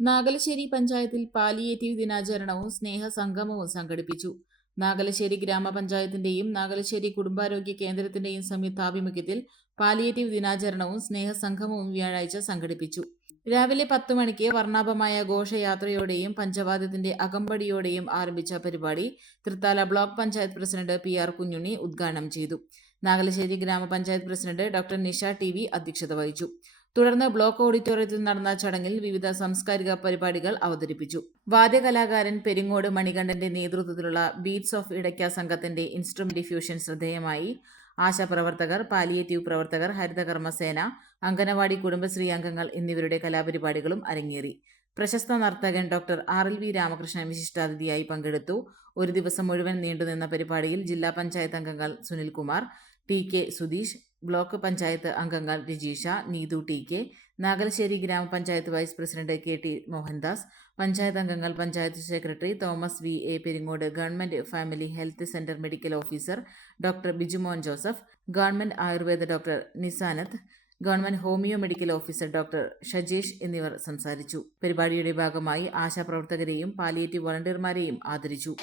നാഗലശ്ശേരി പഞ്ചായത്തിൽ പാലിയേറ്റീവ് ദിനാചരണവും സ്നേഹസംഗമവും സംഘടിപ്പിച്ചു. നാഗലശ്ശേരി ഗ്രാമപഞ്ചായത്തിന്റെയും നാഗലശ്ശേരി കുടുംബാരോഗ്യ കേന്ദ്രത്തിന്റെയും സംയുക്താഭിമുഖ്യത്തിൽ പാലിയേറ്റീവ് ദിനാചരണവും സ്നേഹസംഗമവും വ്യാഴാഴ്ച സംഘടിപ്പിച്ചു. രാവിലെ പത്തു മണിക്ക് വർണാഭമായ ഘോഷയാത്രയോടെയും പഞ്ചവാദ്യത്തിന്റെ അകമ്പടിയോടെയും ആരംഭിച്ച പരിപാടി Thrithala block panchayat president P R Kunhunni ഉദ്ഘാടനം ചെയ്തു. നാഗലശ്ശേരി ഗ്രാമപഞ്ചായത്ത് പ്രസിഡന്റ് ഡോക്ടർ നിഷ ടി അധ്യക്ഷത വഹിച്ചു. തുടർന്ന് ബ്ലോക്ക് ഓഡിറ്റോറിയത്തിൽ നടന്ന ചടങ്ങിൽ വിവിധ സാംസ്കാരിക പരിപാടികൾ അവതരിപ്പിച്ചു. വാദ്യകലാകാരൻ പെരിങ്ങോട് മണികണ്ഠന്റെ നേതൃത്വത്തിലുള്ള ബീറ്റ്സ് ഓഫ് ഇടയ്ക്ക സംഘത്തിന്റെ ഇൻസ്ട്രുമെന്റ് ഡിഫ്യൂഷൻ ശ്രദ്ധേയമായി. ആശാപ്രവർത്തകർ പാലിയേറ്റീവ് പ്രവർത്തകർ ഹരിതകർമ്മസേന അംഗനവാടി കുടുംബശ്രീ അംഗങ്ങൾ എന്നിവരുടെ കലാപരിപാടികളും അരങ്ങേറി. പ്രശസ്ത നർത്തകൻ doctor R L V Ramakrishnan വിശിഷ്ടാതിഥിയായി പങ്കെടുത്തു. ഒരു ദിവസം മുഴുവൻ നീണ്ടുനിന്ന പരിപാടിയിൽ ജില്ലാ പഞ്ചായത്ത് അംഗങ്ങൾ Sunilkumar T K Sudheesh block panchayat അംഗങ്ങൾ Rajeesha Neethu T K Nagalassery grama panchayat vice president K T Mohandas panchayat അംഗങ്ങൾ panchayat secretary Thomas V A Peringode government family health centre medical officer doctor Bijumon Joseph government Ayurveda doctor Nisanath government homeo medical officer doctor Shajesh എന്നിവർ സംസാരിച്ചു. പരിപാടിയുടെ ഭാഗമായി ആശാപ്രവർത്തകരെയും palliative വോളണ്ടിയർമാരെയും ആദരിച്ചു.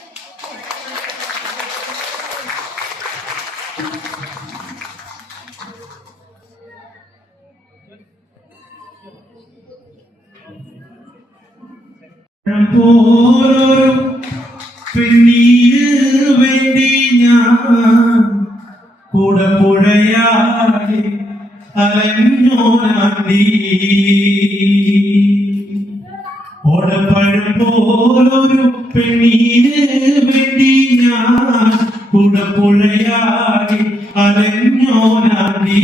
പോരൊരു പെണ്ണീര് വേണ്ടി ഞാൻ കൂടെ അലഞ്ഞോനാണ്ടി പോലൊരു ഞാൻ അലഞ്ഞോനാണ്ടി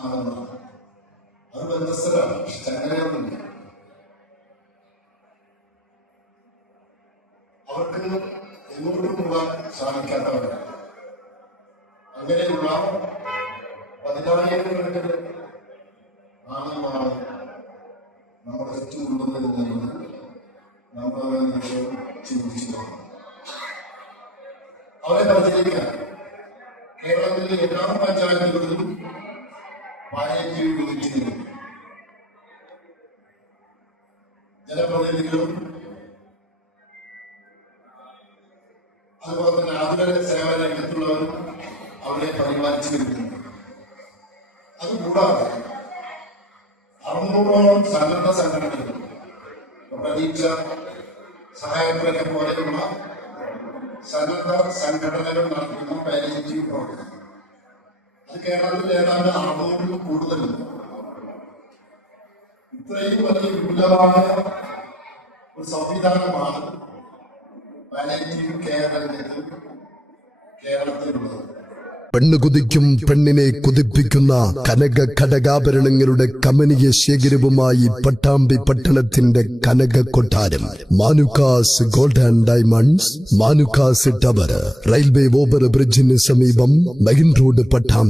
ആണെന്നാണ് അത് ബന്ധസ്ഥരാണ് പക്ഷെ അവർക്ക് എങ്ങോട്ടും പോകാൻ സാധിക്കാത്തവരാണ് അങ്ങനെയുള്ള പതിനായിരക്കണക്കിന് ആണുങ്ങളാണ് നമ്മുടെ ചുറ്റുമുള്ളത് എന്നുള്ളത് നമ്മൾ ചിന്തിച്ചു അവരെ പരിചരിക്കാൻ കേരളത്തിലെ എല്ലാ പഞ്ചായത്തുകളിലും യൂണിറ്റുകളും ജനപ്രതിനിധികളും അതുപോലെ തന്നെ ആതുര സേവന രംഗത്തുള്ളവരും അവരെ പരിപാലിച്ചു വരുന്നു. അതുകൂടാതെ അറുന്നൂറോളം സന്നദ്ധ സംഘടനകൾ പ്രതീക്ഷ സഹായത്തിനൊക്കെ പോലെയുള്ള സന്നദ്ധ സംഘടനകൾ നടത്തുന്ന പാലിയേറ്റീവ് പ്രവർത്തനം. അത് കേരളത്തിൽ ഏതാണ്ട് അറുന്നൂറിൽ കൂടുതലുണ്ട്. ഇത്രയും വലിയ വിപുലമായ ഒരു സംവിധാനമാണ് പാലിയേറ്റീവ് കേരളത്തിൽ കേരളത്തിലുള്ളത്. പെണ്ണ് കുതിക്കും പെണ്ണിനെ കുതിപ്പിക്കുന്ന കനക ഘടകാഭരണങ്ങളുടെ കമനീയ ശേഖരവുമായി പട്ടാമ്പി പട്ടണത്തിന്റെ കനക കൊട്ടാരം. Manukkas gold and diamonds Manukkas tower railway over ബ്രിഡ്ജിന് സമീപം മെയിൻ റോഡ് പട്ടാമ്പി.